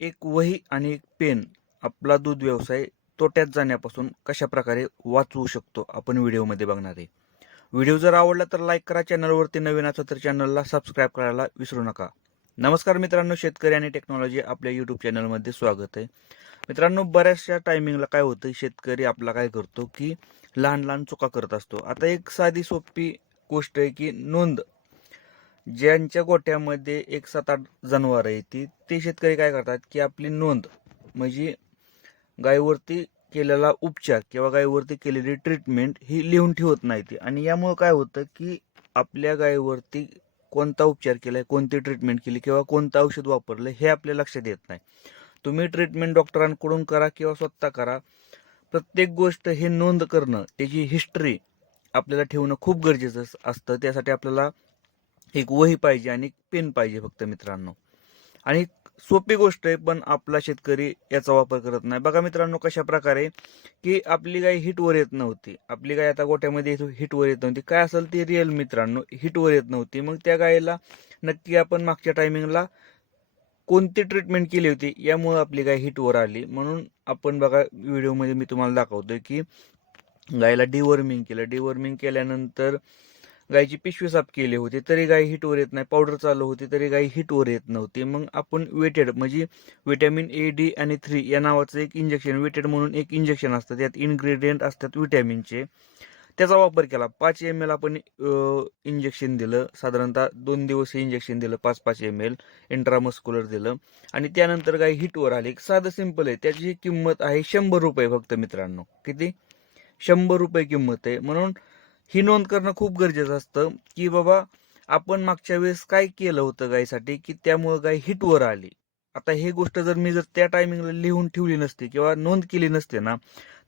एक वही आणि एक पेन आपला दूध व्यवसाय तोट्यात जाण्यापासून कशा प्रकारे वाचवू शकतो आपण व्हिडिओमध्ये बघणार आहे. व्हिडिओ जर आवडला तर लाईक करा चॅनलवरती नवीन असं तर चॅनलला सबस्क्राईब करायला विसरू नका. नमस्कार मित्रांनो शेतकरी आणि टेक्नॉलॉजी आपल्या यूट्यूब चॅनलमध्ये स्वागत आहे. मित्रांनो बऱ्याचशा टायमिंगला काय होतं शेतकरी आपला काय करतो की लहान लहान चुका करत असतो. आता एक साधी सोपी गोष्ट आहे की नोंद. ज्यांच्या गोठ्यामध्ये एक सात आठ जनावर आहे ती ते शेतकरी काय करतात की आपली नोंद म्हणजे गायीवरती केलेला उपचार किंवा गायीवरती केलेली ट्रीटमेंट ही लिहून ठेवत नाही ती. आणि यामुळं काय होतं की आपल्या गायीवरती कोणता उपचार केलाय कोणती ट्रीटमेंट केली किंवा कोणतं औषध वापरलं हे आपल्या लक्षात येत नाही. तुम्ही ट्रीटमेंट डॉक्टरांकडून करा किंवा स्वतः करा. प्रत्येक गोष्ट हे नोंद करणं त्याची हिस्ट्री आपल्याला ठेवणं खूप गरजेचं असतं. त्यासाठी आपल्याला एक वही पाहिजे आणि एक पेन पाहिजे फक्त मित्रांनो. आणि सोपी गोष्ट आहे पण आपला शेतकरी याचा वापर करत नाही. बघा मित्रांनो कशा प्रकारे की आपली गाय हिटवर येत नव्हती. आपली गाय आता गोठ्यामध्ये हिटवर येत नव्हती. काय असेल ती रिअल मित्रांनो हिटवर येत नव्हती. मग त्या गायीला नक्की आपण मागच्या टायमिंगला कोणती ट्रीटमेंट केली होती? यामुळे आपली गाय हिटवर आली. म्हणून आपण बघा व्हिडिओमध्ये मी तुम्हाला दाखवतोय की गायला डिवर्मिंग केलं. डिवॉर्मिंग केल्यानंतर गायची पिशवी साफ केली होती तरी गाय हिटवर येत नाही पावडर चालू होती तरी गाय हिटवर येत नव्हती. मग आपण वेटेड म्हणजे विटॅमिन ए डी आणि थ्री या नावाचं एक इंजेक्शन वेटेड म्हणून एक इंजेक्शन असतं. त्यात इन्ग्रेडियंट असतात विटॅमिनचे त्याचा वापर केला. पाच एम एल आपण इंजेक्शन दिलं. साधारणतः दोन दिवस हे इंजेक्शन दिलं. पाच पाच एम एल इंट्रामस्क्युलर दिलं. आणि त्यानंतर गाय हिटवर आली. साधं सिंपल आहे. त्याची किंमत आहे शंभर रुपये फक्त मित्रांनो. किती? शंभर रुपये किंमत आहे. म्हणून ही नोंद करणं खूप गरजेचं असतं की बाबा आपण मागच्या वेळेस काय केलं होतं गायसाठी की त्यामुळं गाय हिटवर आली. आता हे गोष्ट जर मी जर त्या टायमिंगला लिहून ठेवली नसती किंवा नोंद केली नसते ना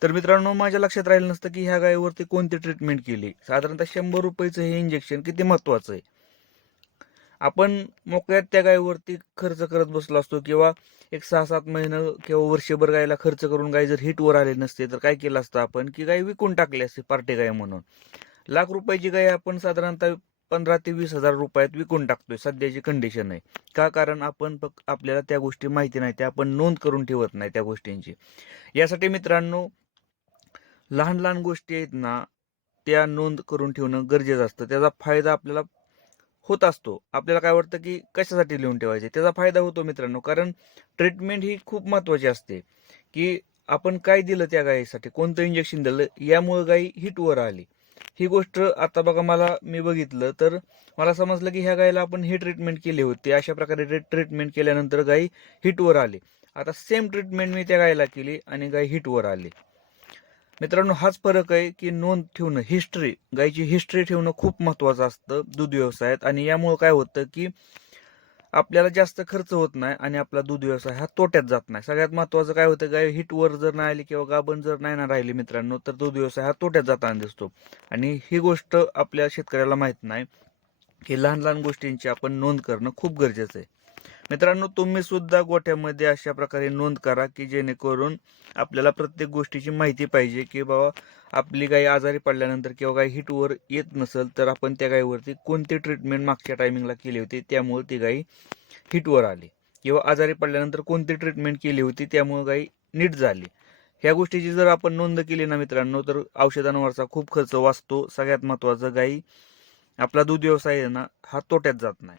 तर मित्रांनो माझ्या लक्षात राहिलं नसतं की ह्या गायीवरती कोणती ट्रीटमेंट केली. साधारणतः शंभर रुपयेचं हे इंजेक्शन किती महत्वाचं आहे? आपण मोकळ्यात त्या गायीवरती खर्च करत बसलो असतो किंवा एक सहा सात महिनं किंवा वर्षभर गायला खर्च करून गाय जर हिटवर आले नसते तर काय केलं असतं आपण? की गाय विकून टाकली असते पार्टी गाय म्हणून. लाख रुपयाची गाय आपण साधारणतः पंधरा ते वीस हजार रुपयात विकून टाकतोय सध्याची कंडिशन आहे. का कारण आपण फक्त आपल्याला त्या गोष्टी माहिती नाही त्या आपण नोंद करून ठेवत नाही त्या गोष्टींची. यासाठी मित्रांनो लहान लहान गोष्टी आहेत ना त्या नोंद करून ठेवणं गरजेचं असतं. त्याचा फायदा आपल्याला होत असतो. आपल्याला काय वाटतं की कशासाठी लिहून ठेवायचे? त्याचा फायदा होतो मित्रांनो. कारण ट्रीटमेंट ही खूप महत्वाची असते. की आपण काय दिलं त्या गायीसाठी कोणतं इंजेक्शन दिलं? यामुळे गायी हिटवर आली. ही गोष्ट आता बघा मला मी बघितलं तर मला समजलं की ह्या गायीला आपण ही ट्रीटमेंट केली होती. अशा प्रकारे ट्रीटमेंट केल्यानंतर गायी हिटवर आली. आता सेम ट्रीटमेंट मी त्या गायीला केली आणि गाय हिटवर आली. मित्रांनो हाच फरक आहे की नोंद ठेवणं हिस्ट्री गायीची हिस्ट्री ठेवणं खूप महत्वाचं असतं दूध व्यवसायात आणि यामुळे काय होतं की आपल्याला जास्त खर्च होत नाही आणि आपला दूध व्यवसाय हा तोट्यात जात नाही. सगळ्यात महत्वाचं काय होतं गाय हिटवर जर नाही आली किंवा गाभण जर नाही ना राहिली मित्रांनो तर दूध व्यवसाय हा तोट्यात जाताना दिसतो. आणि ही गोष्ट आपल्या शेतकऱ्याला माहीत नाही की लहान लहान गोष्टींची आपण नोंद करणं खूप गरजेचं आहे. मित्रांनो तुम्ही सुद्धा गोठ्यामध्ये अशा प्रकारे नोंद करा की जेणेकरून आपल्याला प्रत्येक गोष्टीची माहिती पाहिजे की बाबा आपली गाय आजारी पडल्यानंतर किंवा गाय हिटवर येत नसेल तर आपण त्या गायीवरती कोणती ट्रीटमेंट मागच्या टायमिंगला केली होती त्यामुळे ती गाय हिटवर आली. किंवा आजारी पडल्यानंतर कोणती ट्रीटमेंट केली होती त्यामुळे गाय नीट झाली. ह्या गोष्टीची जर आपण नोंद केली ना मित्रांनो तर औषधांवरचा खूप खर्च वाचतो. सगळ्यात महत्त्वाचं गाई आपला दूध व्यवसाय आहे ना हा तोट्यात जात नाही.